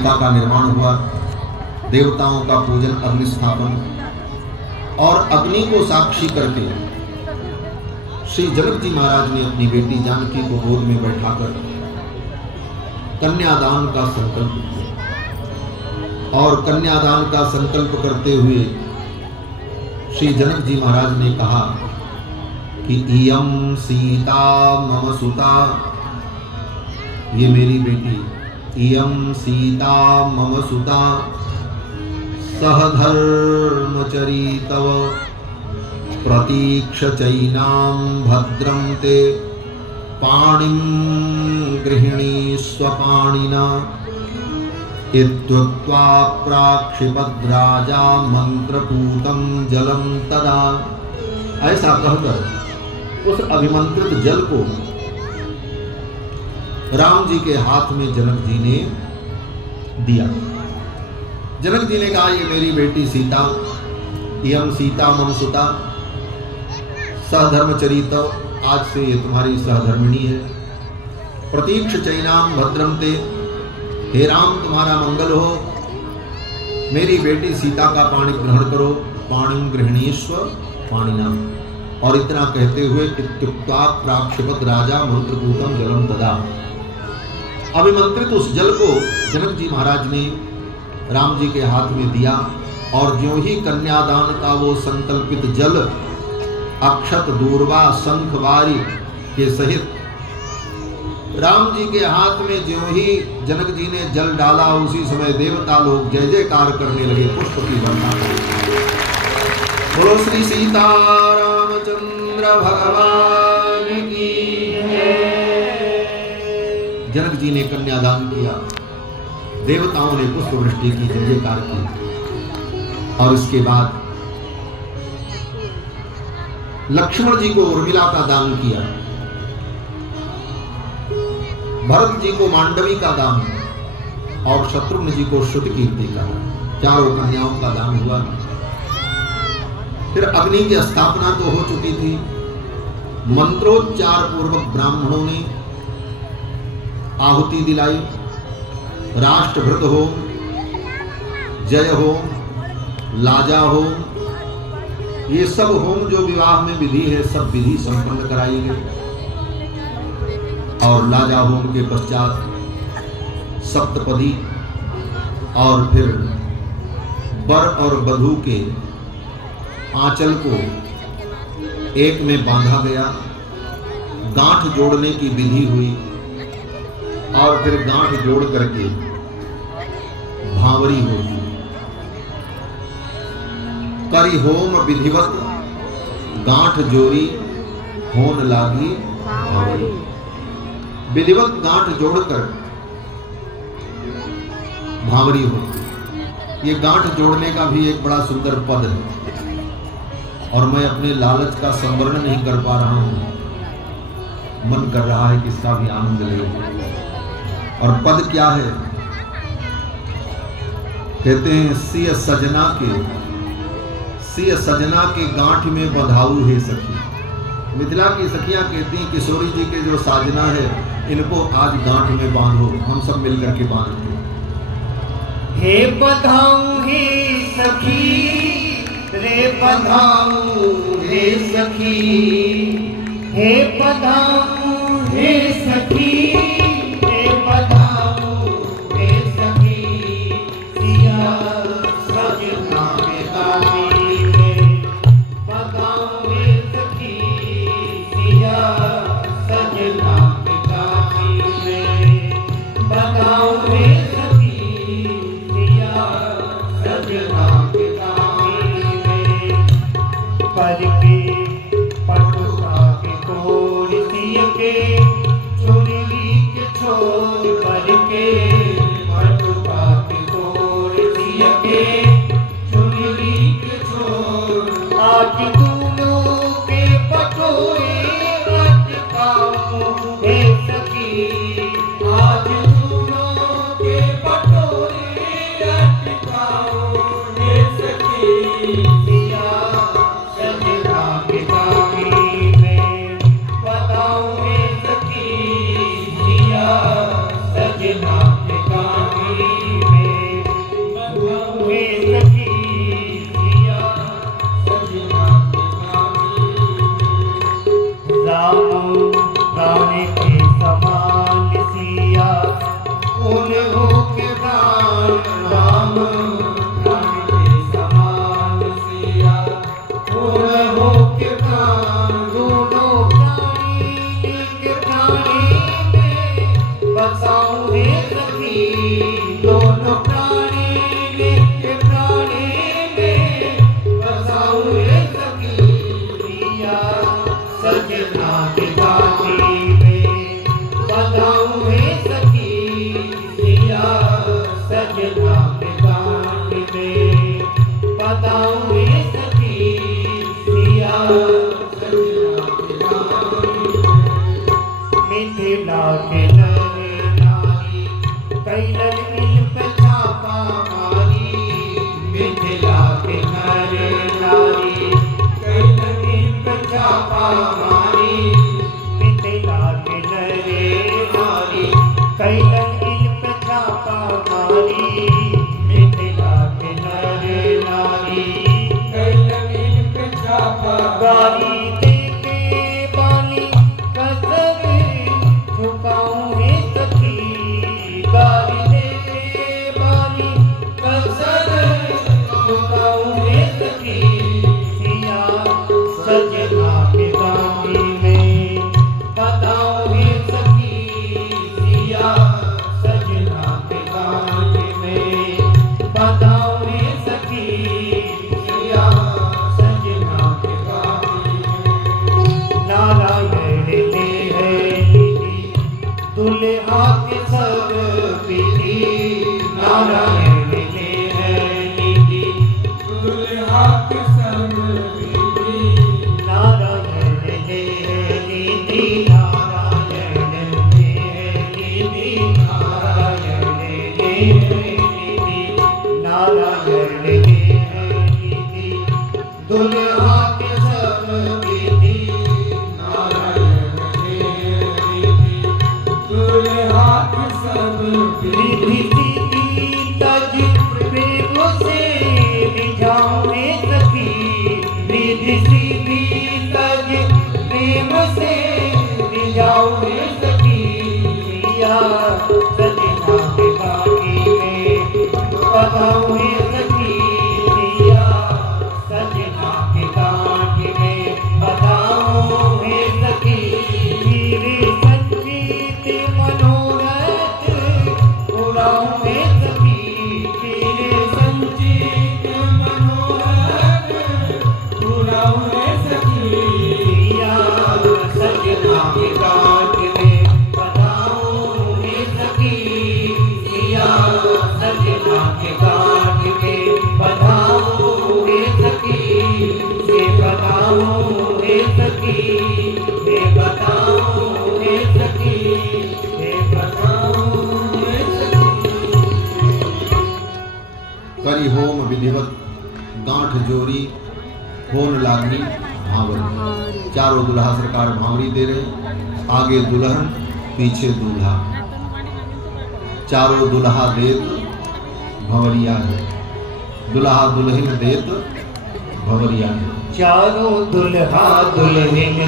का निर्माण हुआ, देवताओं का पूजन, अग्नि स्थापन और अग्नि को साक्षी करके श्री जनक जी महाराज ने अपनी बेटी जानकी को गोद में बैठाकर कन्यादान का संकल्प किया। और कन्यादान का संकल्प करते हुए श्री जनक जी महाराज ने कहा कि इयं सीता मम सुता, ये मेरी बेटी, इयं सीता मम सुता सह धर्मचरी तव प्रतीक्ष चैनां भद्रं ते पाणिं गृहिणी स्वपाणिना इत्युक्त्वा प्राक्षिपद्राजा मंत्रपूतं जलं तदा। ऐसा कहकर उस अभिमंत्रित जल को राम जी के हाथ में जनक जी ने दिया। जनक जी ने कहा, ये मेरी बेटी सीता, इयं सीता मम सुता सहधर्मचरित, आज से ये तुम्हारी सहधर्मिणी है। प्रतीक्ष चैनाम भद्रम ते, हे राम तुम्हारा मंगल हो। मेरी बेटी सीता का पाणी ग्रहण करो, पाणिम गृहिणीस्व पाणिना। और इतना कहते हुए इत्युक्त्वा प्राक्षिपत राजा मंत्रपूतम जलम तदा, अभिमंत्रित उस जल को जनक जी महाराज ने राम जी के हाथ में दिया। और ज्यों ही कन्यादान का वो संकल्पित जल अक्षत दूर्वा शंख वारी के सहित राम जी के हाथ में ज्यों ही जनक जी ने जल डाला, उसी समय देवता लोग जय जयकार करने लगे, पुष्प की वर्षा। बोलो श्री सीता रामचंद्र भगवान की जय। जनक जी ने कन्यादान किया, देवताओं ने पुष्प वृष्टि की, जय जयकार की। और इसके बाद लक्ष्मण जी को उर्मिला का दान किया, भरत जी को मांडवी का दान और शत्रुघ्न जी को श्रुतकीर्ति का, चारों कन्याओं का दान हुआ। फिर अग्नि की स्थापना तो हो चुकी थी। मंत्रोच्चार पूर्वक ब्राह्मणों ने आहुति दिलाई। राष्ट्रभृत होम, जय होम, लाजा होम, ये सब होम जो विवाह में विधि है, सब विधि संपन्न कराई गई। और लाजा होम के पश्चात सप्तपदी और फिर वर और वधू के आंचल को एक में बांधा गया, गांठ जोड़ने की विधि हुई। और फिर गांठ जोड़ करके भावरी होगी। करी होम विधिवत गांठ जोड़ी होन लागी भावरी। विधिवत गांठ जोड़कर भावरी होती। ये गांठ जोड़ने का भी एक बड़ा सुंदर पद है और मैं अपने लालच का संवरण नहीं कर पा रहा हूं। मन कर रहा है कि इसका भी आनंद ले। और पद क्या है? कहते हैं, सिय सजना के गांठ में बंधाऊ है सखी। मिथिला की सखियां कहती हैं, किशोरी जी के जो साजना है, इनको आज गांठ में बांधो। हम सब मिलकर के बांधते हैं। हे बधाऊ हे सखी रे, बधाऊ हे सखी, हे बधाऊ हे सखी, हे बधाऊ हे सखी। सिया सजना के गावी में बधाऊ हे सखी, सिया सजना के गावी में बधाऊ हे सखी, सिया सजना के गावी में। पर के पटुका के कोर सिय के चुनरी के छोर, पर के पटुका के कोर सिय के चुनरी के छोर। आज दोनों के पटोरे अटकाओ हे सखी, आज दोनों के हो के प्राण राम प्राण के समान सिया पूर्ण हो के प्राण दोनों प्राणी के प्राणी में बसाऊं हे सखी दोनों प्राणी के प्राणी में बसाऊं हे सखी प्रिया सजना के गाठी में बधाऊं हे सखी प्रिया सजना के गाठी में बधाऊं हे सखी प्रिया सजना के गाठी में मिथिला के नरे नारी कैलन मिल पे छापा मारी मिथिला के नरे नारी कैलन मिल पे छापा मारी मिथिला के नरे नारी कैलन मिल पे छापा मारी मिथिला के नरे नारी कैलन मिल पे छापा गारी देके बानी कसर झुकाऊं हे सखी गारी देके बानी कसर झुकाऊं हे सखी सिया सजना के गाठी में बधाऊं हे सखी सिया सजना के गाठी में बधाऊं हे सखी सिया सजना के गाठी में नारायण ने है निधि दुल्हा के सब विधि नारायण ने है निधि दुल्हा के सब विधि नारायण ने है निधि नारायण ने है निधि नारायण ने है निधि नारायण ने है निधि दुल्हा के सब विधि नारायण ने है निधि दुल्हा के सब विधि सीधी तज प्रेम से रिझाऊं हे सखी रिधि सीधी तज प्रेम से रिझाऊं हे सखी प्रिया सजना के गाठी में बधाऊं हे सखी प्रिया सजना के गाठी में बधाऊं हे सखी मेरे संगीत मनोरथ उड़ाऊं हे सखी मेरे संगीत मनोरथ उड़ाऊं हे सखी प्रिया सजना के गाठी में बधाऊं हे सखी प्रिया सजना के गाठी में बधाऊं हे सखी से बधाऊं हे सखी हे बधाऊं हे सखी हे बधाऊं हे सखी करी होम विधिवत गांठ जोरी होन लागनी भांवरी चारों दुल्हा सरकार भांवरी दे रहे आगे दुल्हन पीछे दूल्हा चारों दुल्हा देत भंवरिया है दुल्हा दुल्हन देत भंवरिया है चारों दुल्हा दुल्हन